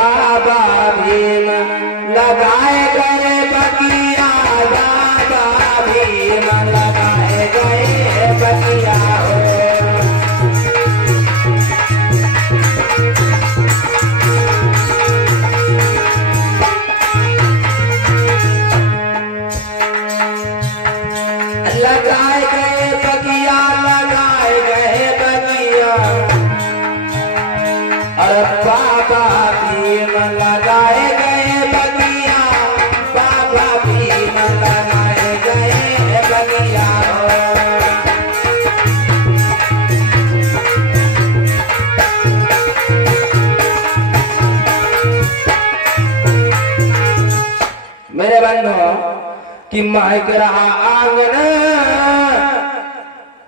बाबा भीम लगाए गए बगिया, बाबा भीम लगाए गए बगिया हो। लगाए गए बगिया, लगाए गए बगिया, और बाबा भीम लगाए गए बगिया, बाबा भीम लगाए गए बगिया हो। मेरे बंधुओं कि महक रहा आंगन,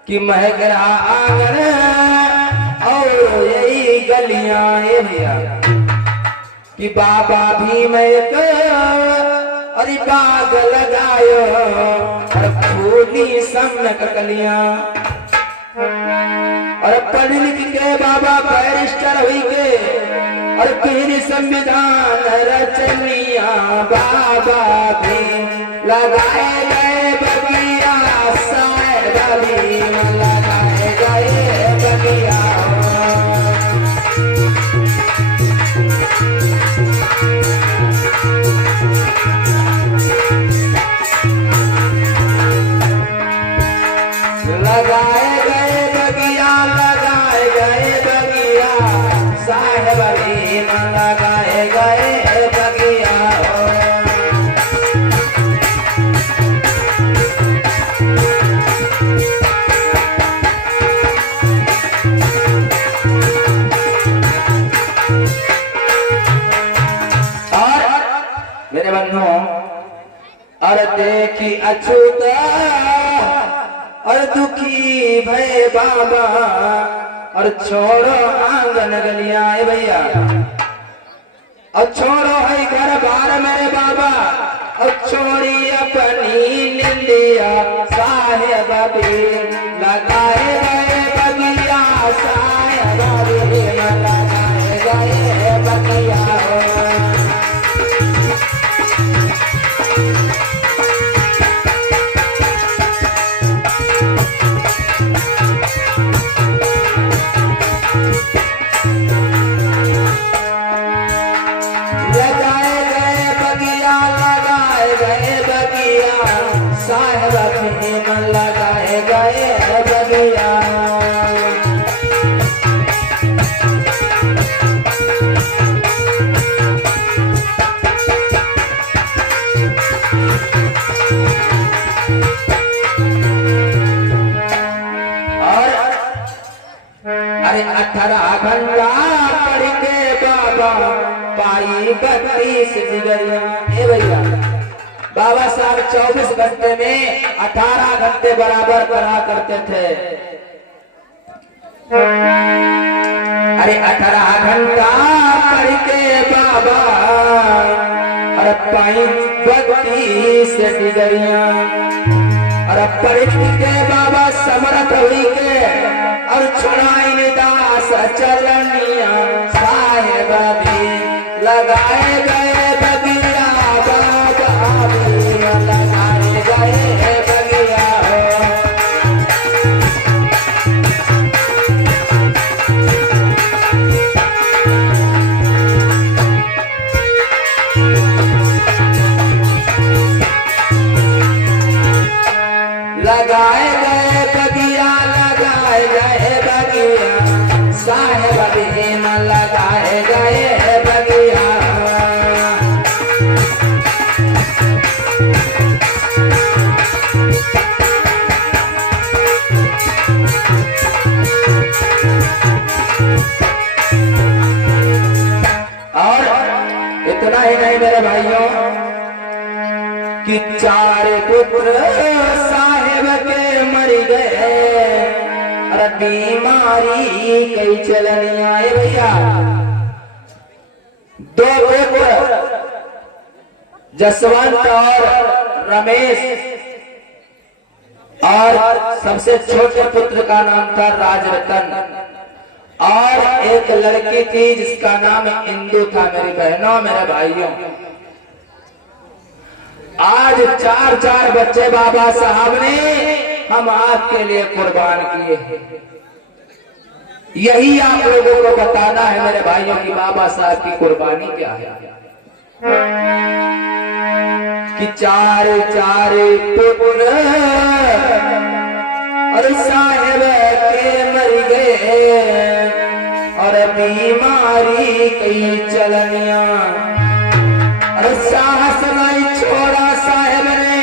कि महक रहा आंगन और यही गलियां ये भैया, कि बाबा भीम एक अरे बाग लगायो और फूली सम्यक कलियां, और पढ़ लिख के बाबा बैरिस्टर हुई के और फिर संविधान रचनिया, बाबा भीम लगाए गए बगिया, साहेब भीम लगाए गए बगिया। लगाए गए बगिया, लगाए गए बगिया, साहेब भीम लगाए गए बगिया हो। मेरे बंधुओं और देखी अछूत और दुखी भय बाबा, और छोड़ो आंगन गलियां भैया, और छोड़ो है घर बार मेरे बाबा, और छोड़ी अपनी निंदिया, साहेब भीम लगाए गए बगिया, साहेब भीम लगाए गए बगिया हो। साहेब भीम लगाए गए बगिया। और अरे 18 घंटा पढ़ के बाबा पाई 32 डिग्रियां। ए भैया बाबा साहब 24 घंटे में 18 घंटे बराबर पढ़ा करते थे। अरे 18 घंटा पढ़ के बाबा और पाई 32 डिग्रियां, और पढ़ के बाबा समर्थ हुई के और छुड़ाई दास चलनिया, साहेब भीम लगाए गए बगिया, बाबा भीम लगाए गए बगिया हो। लगाए गए बगिया, लगाए गए बगिया, साहेब भीम लगाए गए बगिया। और इतना ही नहीं मेरे भाइयों कि 4 पुत्र साहेब के मर गए, और बीमारी कई चलनी आए भैया। 2 पुत्र जसवंत और रमेश, और सबसे छोटे पुत्र का नाम था राजरतन, और एक लड़की थी जिसका नाम इंदु था। मेरी बहनों, मेरे भाइयों, आज 4-4 बच्चे बाबा साहब ने हम आपके लिए कुर्बान किए हैं। यही आप लोगों को बताना है मेरे भाइयों की बाबा साहब की कुर्बानी क्या है। कि 4-4 पुत्र और साहेब के मर गए और बीमारी कई चलनिया और साहस नहीं छोड़ा साहेब ने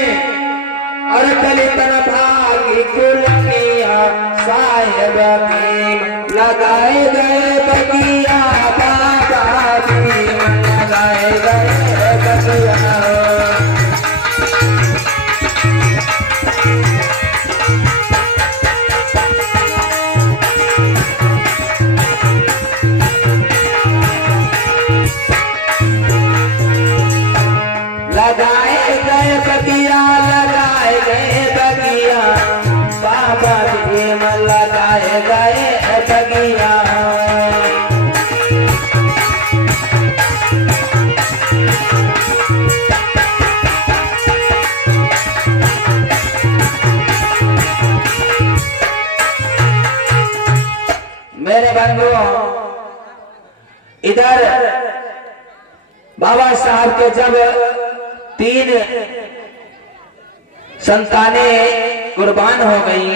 और दलितन भागी कुलनिया साहेब भीम लगाए गए बगिया बाबा भीम लगाए गए बगिया। लगाए गए बगिया, लगाए गए बगिया बाबा भीम लगाए गए बगिया। मेरे बंधुओं, इधर बाबा साहब के जब 3 संतानें कुर्बान हो गई,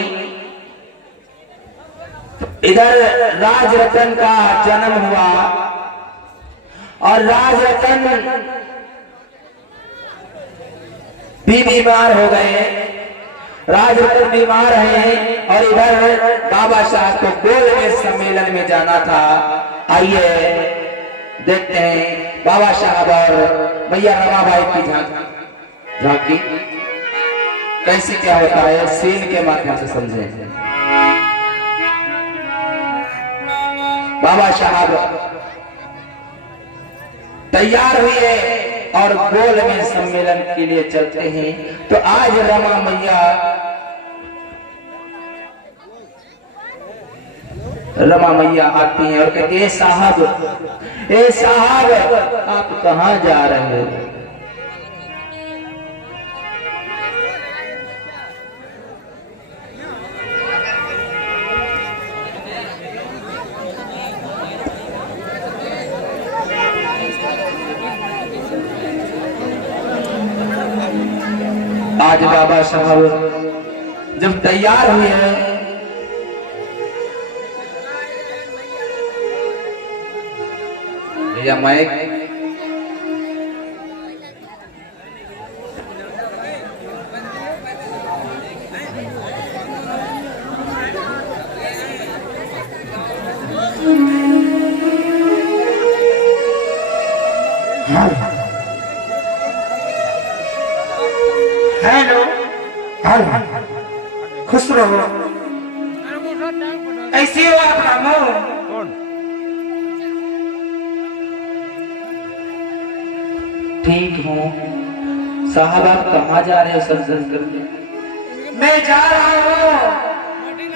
इधर राज रतन का जन्म हुआ और राज रतन भी बीमार हो गए। राज रतन बीमार हैं और इधर बाबा साहब को गोल में सम्मेलन में जाना था। आइए देखते हैं बाबा साहब और मैया रमाबाई की झांकी कैसे क्या होता है, सीन के माध्यम से समझें। बाबा साहब तैयार हुए और गोल में सम्मेलन के लिए चलते हैं। तो आज रमा मैया आती हैं और कहती है, साहब आप कहां जा रहे हो? आज बाबा साहब जब तैयार हुए हैं, या माइक हेलो खुश रहो। ऐसे हो आप रामो? ठीक हूँ साहब। आप कहाँ जा रहे हो सत्संग करके? मैं जा रहा हूँ,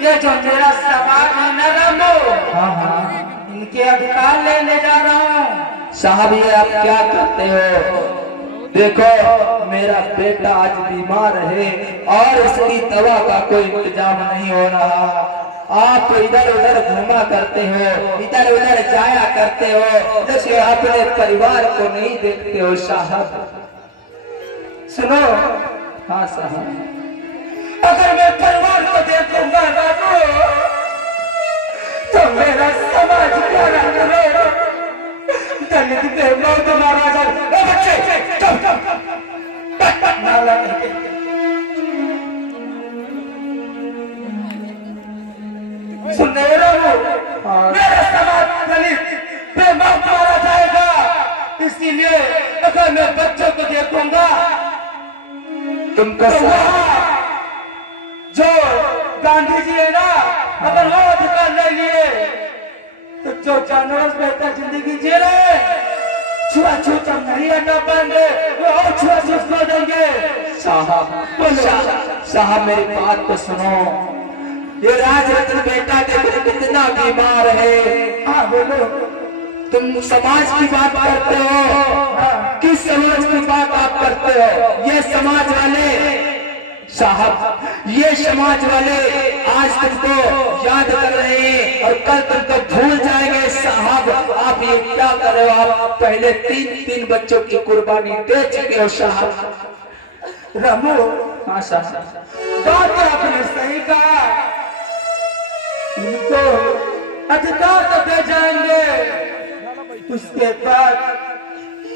ये जो मेरा समाज है न रामो, हाँ, इनके अधिकार लेने जा रहा हूँ। साहब ये आप क्या करते हो? देखो मेरा बेटा आज बीमार है और इसकी दवा का कोई इंतजाम नहीं हो रहा। आप इधर उधर घूमा करते हो, इधर उधर जाया करते हो, लेकिन अपने परिवार को नहीं देखते हो साहब। सुनो, हाँ साहब, अगर मैं परिवार को देखूंगा बाबू तो मेरा समाज क्या करेगा? दलित पे मौत मारा जाए। बच्चे चुप नाला सुनने रहो, मेरा समाज दलित पे मौत मारा जाएगा। इसीलिए अगर मैं बच्चों को देखूंगा तुमको तो जो गांधी जी है ना, अगर वो अधिकार ले लिए तो जो जानवर बेहतर जिंदगी जी रहे, छुआछूत हम नहीं हटा पाएंगे, वो और छुआछूत कर देंगे। साहब मेरी बात तो सुनो। ये राजरत्न बेटा देखो कितना बीमार है। हाँ बोलो। तुम समाज की बात करते हो, किस समाज की बात आप करते हो? ये समाज वाले साहब, ये समाज वाले आज तुमको याद कर रहे हैं और कल तुमको भूल जाएंगे साहब। आप ये क्या कर रहे हो? आप पहले 3 बच्चों की कुर्बानी दे चुके हो साहब। रामू, हाँ साहब, बात तो आपने सही कहा। इनको अधिकार तो दे जाएंगे, उसके बाद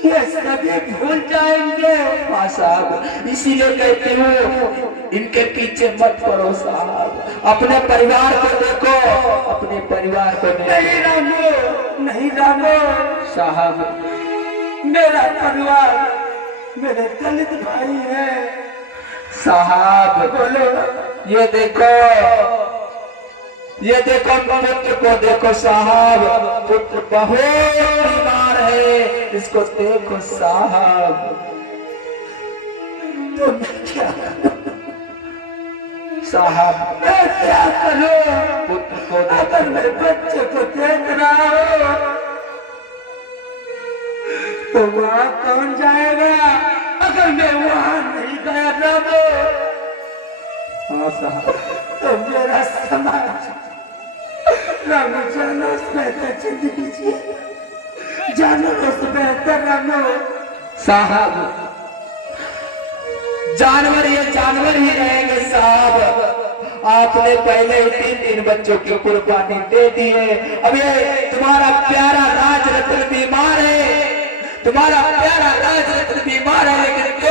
ये सभी भूल जाएंगे। हाँ साहब, इसीलिए कहते हो इनके पीछे मत पड़ो साहब। अपने परिवार को देखो, अपने परिवार को देखो। नहीं रामू, नहीं रामू साहब, मेरा परिवार मेरे दलित भाई है साहब। बोलो। ये देखो, ये देखो पुत्र को देखो साहब, पुत्र बहुत बीमार है, इसको देखो साहब। तो मैं क्या करूं? साहब मैं क्या करूं? पुत्र को अगर मेरे बच्चे को देख रहा हो तो वहां कौन जाएगा? अगर मैं वहां नहीं गया रामू, हाँ साहब, तो मेरा समाज रामू जानो से बेहतर जिंदगी जिए, जानो से बेहतर रामू। साहब जानवर ये जानवर ही रहेंगे साहब। आपने पहले ही 3 बच्चों की कुर्बानी दे दी है। अब ये तुम्हारा प्यारा राजरत्न बीमार है, तुम्हारा प्यारा राजरत्न बीमार है, लेकिन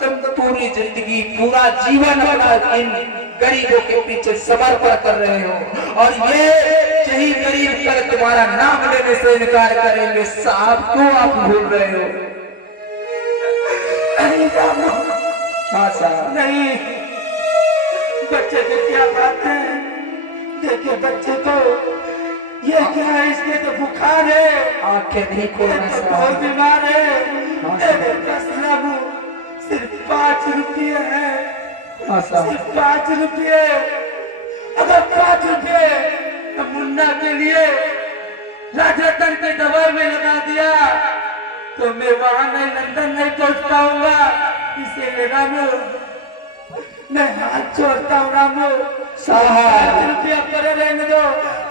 तुम पूरी जिंदगी, पूरा जीवन अपना इन गरीबों के पीछे समर्पण कर रहे हो और ये यही गरीब कर तुम्हारा नाम लेने से इनकार करेंगे साहब। क्यों आप भूल रहे हो? नहीं रामू, हाँ साहब, नहीं। बच्चे की क्या बात है? देखिए बच्चे को, ये क्या है? इसके तो बुखार है, आंखें नहीं खोलना तो बहुत साहब। बीमार है। हाँ, मेरे पास रामू सिर्फ 5 रुपये है, हाँ साहब, सिर्फ 5 रुपये। अगर 5 रुपये तो मुन्ना के लिए राजरत्न की दवाई में लगा दिया तो मैं वहां नहीं, लंदन नहीं पहुंच पाऊंगा। इसीलिए रामू मैं हाथ जोड़ता हूँ रामू, साहब। 5 रुपया पड़े रहने दो।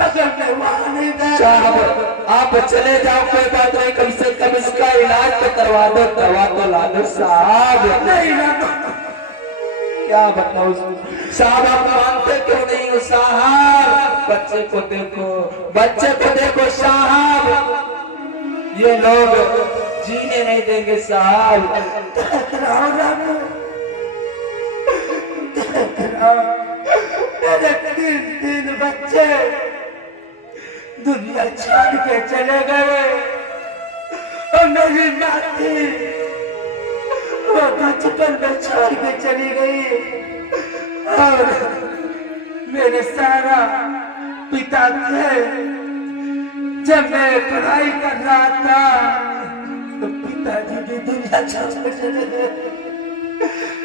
अगर मैं वहां नहीं गया साहब आप चले जाओ, कोई बात नहीं, कम से कम इसका इलाज तो करवा दो, दवा तो ला दो साहब। नहीं रामू, क्या बताओ साहब, आप मानते क्यों नहीं हो साहब? बच्चे को देखो, बच्चे को देखो साहब, ये लोग जीने नहीं देंगे साहब। रामू मेरे 3 बच्चे दुनिया छोड़ के चले गए और मेरी माँ थी, वो बचपन में छोड़ के चली गई और मेरे सारा पिता थे। जब मैं पढ़ाई कर रहा था तो पिताजी भी दुनिया छोड़ के चले गए।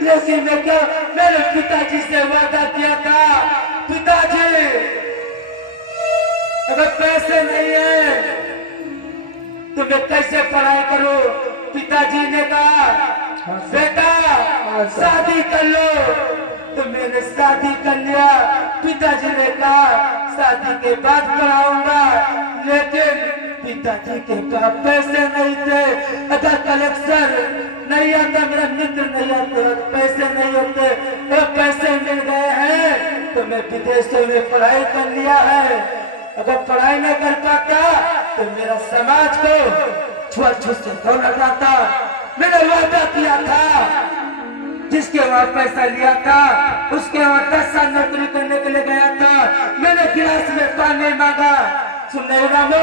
लेकिन मैं क्या, मेरे पिताजी से वादा किया था, पिताजी अगर पैसे नहीं है तो मैं कैसे पढ़ाई करूं? पिताजी ने कहा बेटा शादी कर लो, तो मैंने शादी कर लिया। पिताजी ने कहा शादी के बाद पढ़ाऊंगा, लेकिन पिताजी के पास पैसे नहीं थे। अगर कलेक्टर नहीं आता, मेरा मित्र नहीं आता, पैसे नहीं होते, तो पैसे मिल गए हैं तो मैं विदेशों में पढ़ाई कर लिया है। अगर पढ़ाई नहीं कर पाता तो मेरा समाज को छुआछूत से धो लगाता। मैंने वादा किया था, जिसके वहां पैसा लिया था उसके वहां 10 साल नौकरी करने के लिए गया था। मैंने गिलास में पानी मांगा, सुनने रामू,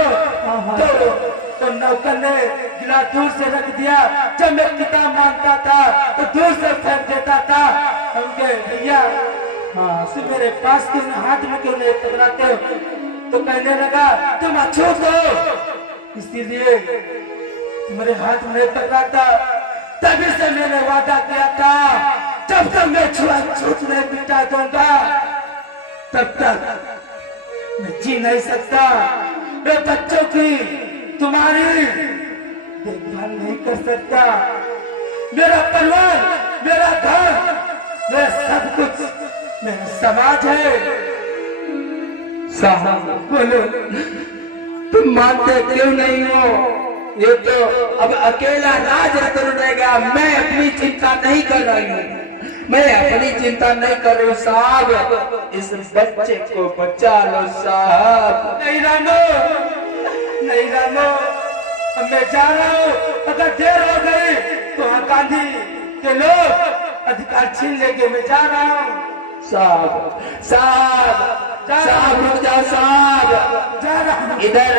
तो नौकर ने गिलास दूर से रख दिया। जब मैं किताब मांगता था तो दूर से फेंक देता था। उनके भैया तुम मेरे पास क्यों हाथ में क्यों नहीं पकड़ाते हो? तो कहने लगा तुम अछूत हो, इसीलिए मेरे हाथ में पकड़ाता। तभी से मैंने वादा किया था, जब तक मैं छुआछूत नहीं मिटा दूंगा तब तक मैं जी नहीं सकता। मैं बच्चों की तुम्हारी देखभाल नहीं कर सकता। मेरा परिवार, मेरा घर, मेरा सब कुछ, मेरा समाज है। साहब बोलो, तुम मानते क्यों नहीं हो? ये तो अब अकेला राज रतन रहेगा। मैं अपनी चिंता नहीं कर रही हूँ, मैं अपनी चिंता नहीं कर रही हूँ साहब। इस बच्चे को बचा लो साहब। नहीं रामो, नहीं रामो, अब मैं जा रहा हूँ। अगर देर हो गई तो हाँ गांधी के लोग अधिकार छीन लेंगे। मैं जा रहा हूँ। साहब साहब साहब रुक जाओ साहब। जा रहा हूँ। इधर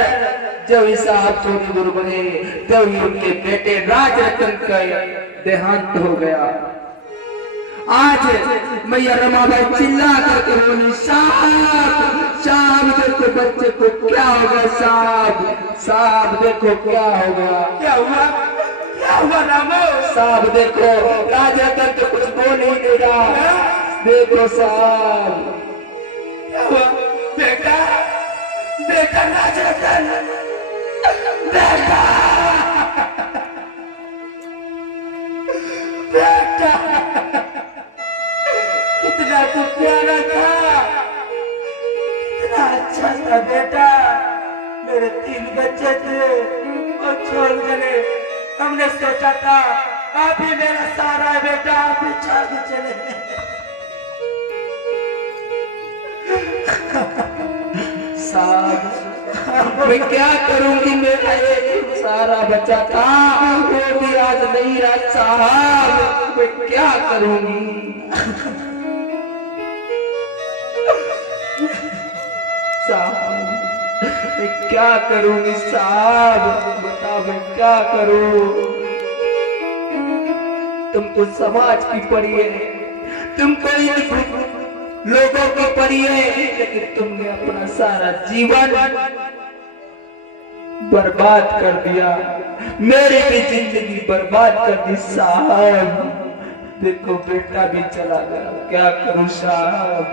जब ये साहब छोटे दूर बने तब ही उनके बेटे राज रतन का देहांत हो गया। आज मैया रमाबाई चिल्ला करके बोली, साहब साहब देखो बच्चे को क्या हो गया साहब, साहब देखो क्या हो गया। क्या हुआ? क्या हुआ रामो? साहब देखो राज रतन तो कुछ बोल ही नहीं रहा। देखो साहब क्या हुआ? बेटा, बेटा राज रतन, बेटा, बेटा, कितना तू प्यारा था, कितना अच्छा था बेटा। मेरे 3 बच्चे थे और छोड़ गए। हमने सोचा था आप ही मेरा सहारा है बेटा, आप ही छोड़ के चले गए। साहब मैं क्या करूंगी? मेरा एक सारा बच्चा था, वो भी आज नहीं रहा साहब। मैं क्या करूंगी साहब? मैं क्या करूंगी साहब? बताओ मैं क्या करूं? तुम तो समाज की पड़ी है, तुम कोई लोगों की पड़ी है, लेकिन तुमने अपना सारा जीवन बर्बाद कर दिया। मेरी भी जिंदगी बर्बाद कर दी साहब। देखो बेटा भी चला गया, क्या करूं साहब?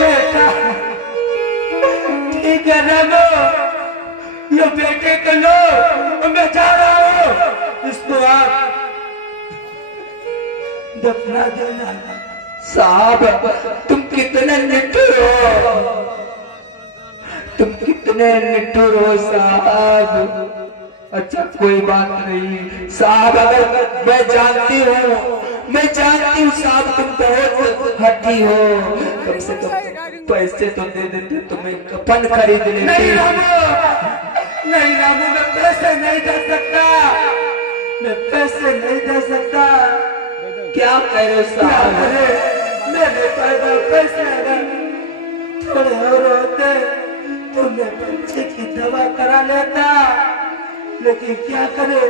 बेटा ठीक है रामो, ये बेटे को लो, मैं जा रहा हूँ। इसको आप दफना देना। साहब तुम कितने निठुर हो, तुम कितने निठुर हो साहब। अच्छा कोई बात नहीं साहब, अगर मैं जानती हूँ साहब तुम बहुत हठी हो। कम से कम पैसे तो दे देते, तुम्हें कफन खरीद लेते। नहीं रामू, नहीं रामू, मैं पैसे नहीं दे सकता, मैं पैसे नहीं दे सकता। क्या कह रहे हो साहब? मेरे पैदा पैसे अगर थोड़े और होते तो मैं बच्चे की दवा करा लेता, लेकिन क्या करे,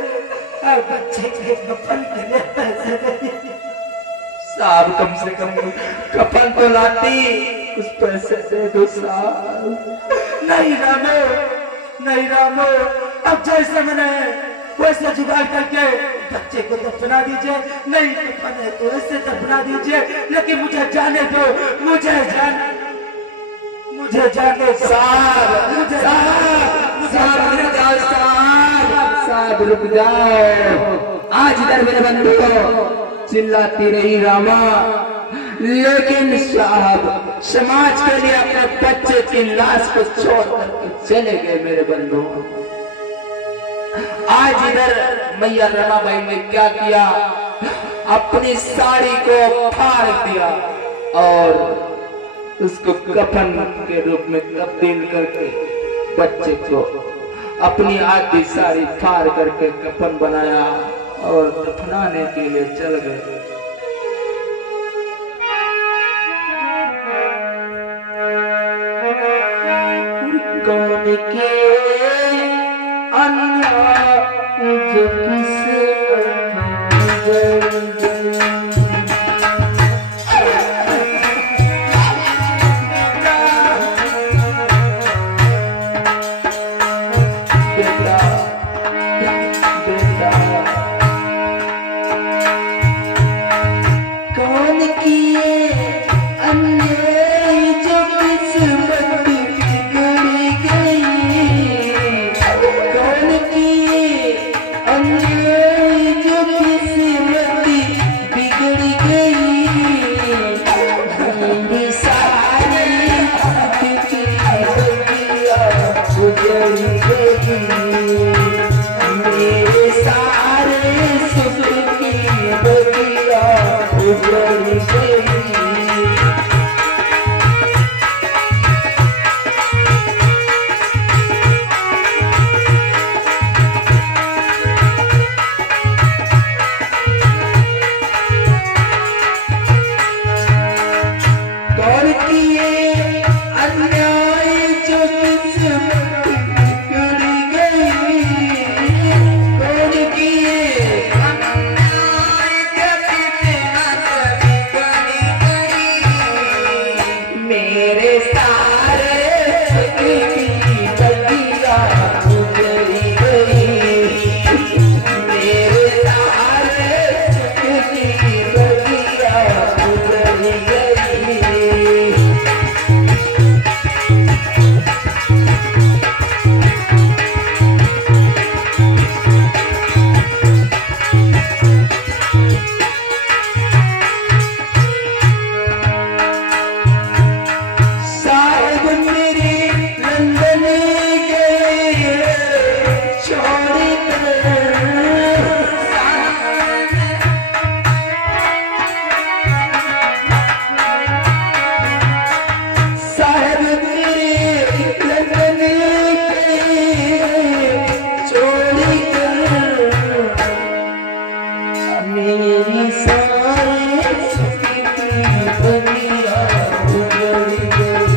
अब बच्चे के कफन के लिए पैसे नहीं। साहब कम से कम कफन तो लाती, कुछ पैसे दे दो साहब। नहीं रामो, नहीं रामो, अब जैसे मैंने वैसे जुगाड़ करके बच्चे को दफना दीजिए। नहीं कफन है तो ऐसे दफना दीजिए, लेकिन मुझे जाने दो, मुझे जाने दो। साहब साहब रुक जाओ साहब रुक जाओ। आज इधर मेरे बंधु चिल्लाती रही रामा, लेकिन साहब समाज के लिए अपने बच्चे की लाश को छोड़ करके चले गए मेरे बंधु। आज इधर मैया रमाबाई ने क्या किया, अपनी साड़ी को फाड़ दिया और उसको कफन के रूप में तब्दील करके बच्चे को अपनी आधी साड़ी फाड़ करके कफन बनाया और दफनाने के लिए चल गए। कौन के जो किसे कौन की अन्याय जो किस्मत बिगड़ गई, कौन किए अन्याय जो किस्मत बिगड़ गई, मेरी सारी बगिया उजड़ गई, मेरे सारे सुख की बगिया उजड़ गई। कौन किए अन्याय जो किस्मत बिगड़ गई, कौन किए अन्याय जो किस्मत बिगड़ गई, मेरे सारे सुख की बगिया उजड़ गई, मेरे सारे सुख की बगिया उजड़ गई। साहिब मेरे लंदन गए छोड़ कर, साहिब मेरे लंदन गए छोड़ कर, मेरी सारी सुख की बगिया उजड़ गई।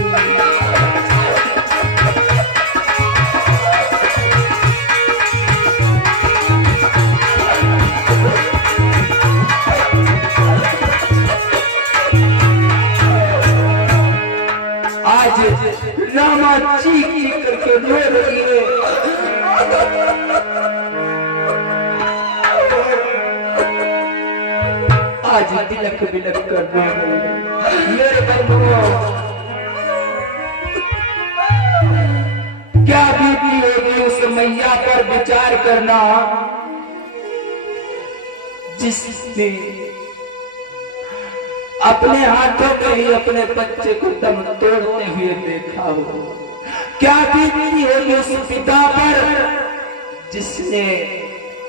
आज रामा चीख चीख करके रो रही है। आज तिलक बिलक कर रो रही है। मेरे बंधुओं, क्या बीती होगी उस मैया पर विचार करना जिसने अपने हाथों में ही अपने बच्चे को दम तोड़ते हुए देखा हो। क्या बीती होगी उस पिता पर जिसने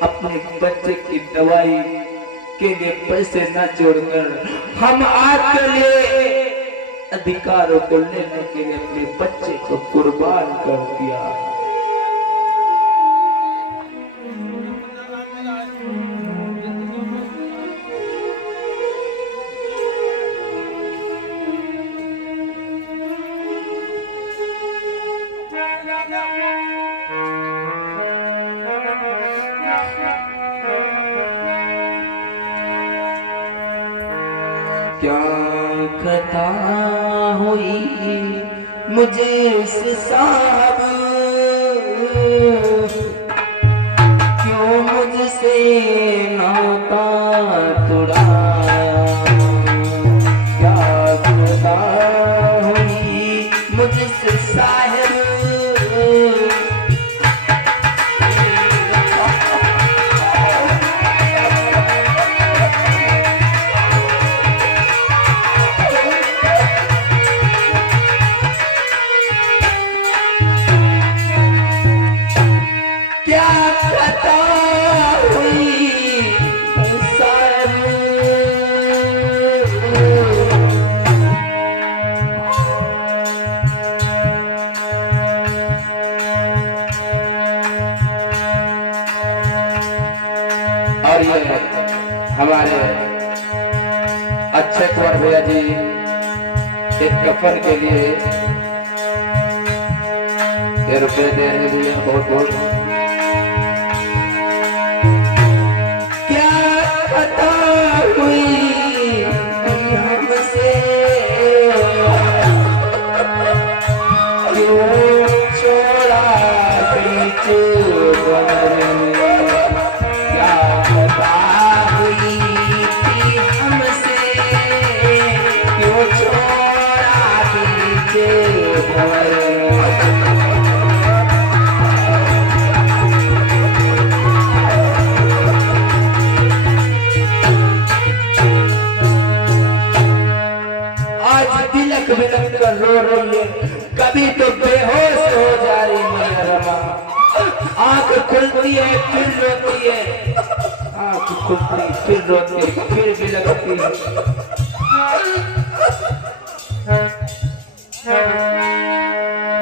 अपने बच्चे की दवाई के लिए पैसे न जोड़कर हम आपके लिए अधिकारों को लेने के लिए अपने बच्चे को कुर्बान कर दिया। क्या खता हुई मुझे उस साहब, क्यों मुझसे नाता तोड़ाया, क्या खता हुई मुझसे साहब, और ये हमारे अच्छे कुंवर भैया जी एक कफन के लिए ये रुपए दे रहे हैं बहुत बहुत। क्या पता हुई हमसे क्यों छोड़ा बीच बंदर में, क्या पता हुई हमसे क्यों छोड़ा आज तिलक बिलक कर रो रही है, कभी तो बेहोश हो जा रही मैया रमा। आंख खुलती है फिर रोती है, आंख खुलती फिर रोती फिर बिलकती।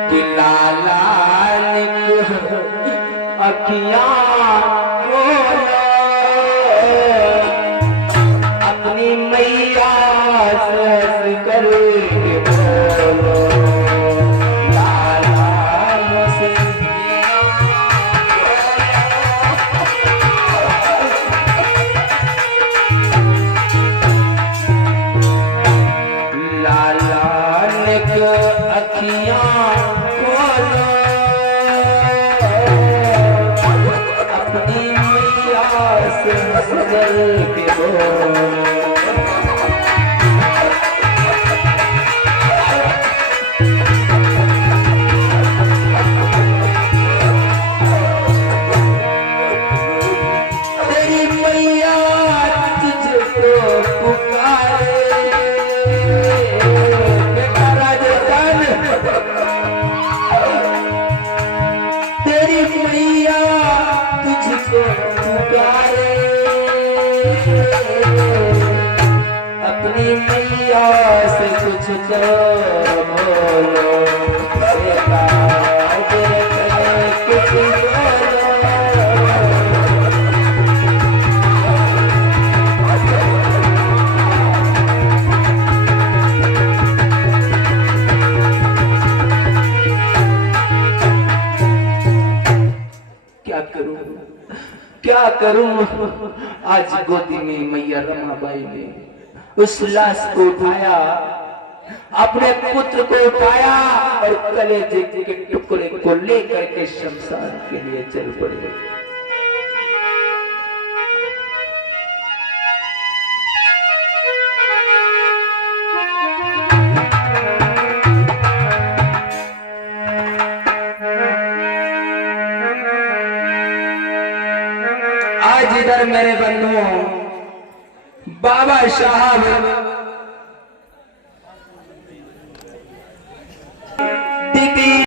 कि लाला अखियां खोलो, अपनी मैया से हंस कर के बोलो, लाला लाला ने अखियां खोलो, अपनी मैया से हंस कर के बोलो। तेरी मैया तुझको पुकारे, बेटा राजस्थान। तेरी मैया तुझको पुकारे, अपनी मैया से कुछ तो बोलो, बेटा कुछ बोलो। क्या करूं आज गोदी में मैया रमाबाई ने उस लाश को उठाया, अपने पुत्र को उठाया और कलेजे के टुकड़े को लेकर के शमशान के लिए चल पड़े। आज इधर मेरे बंधुओं बाबा साहब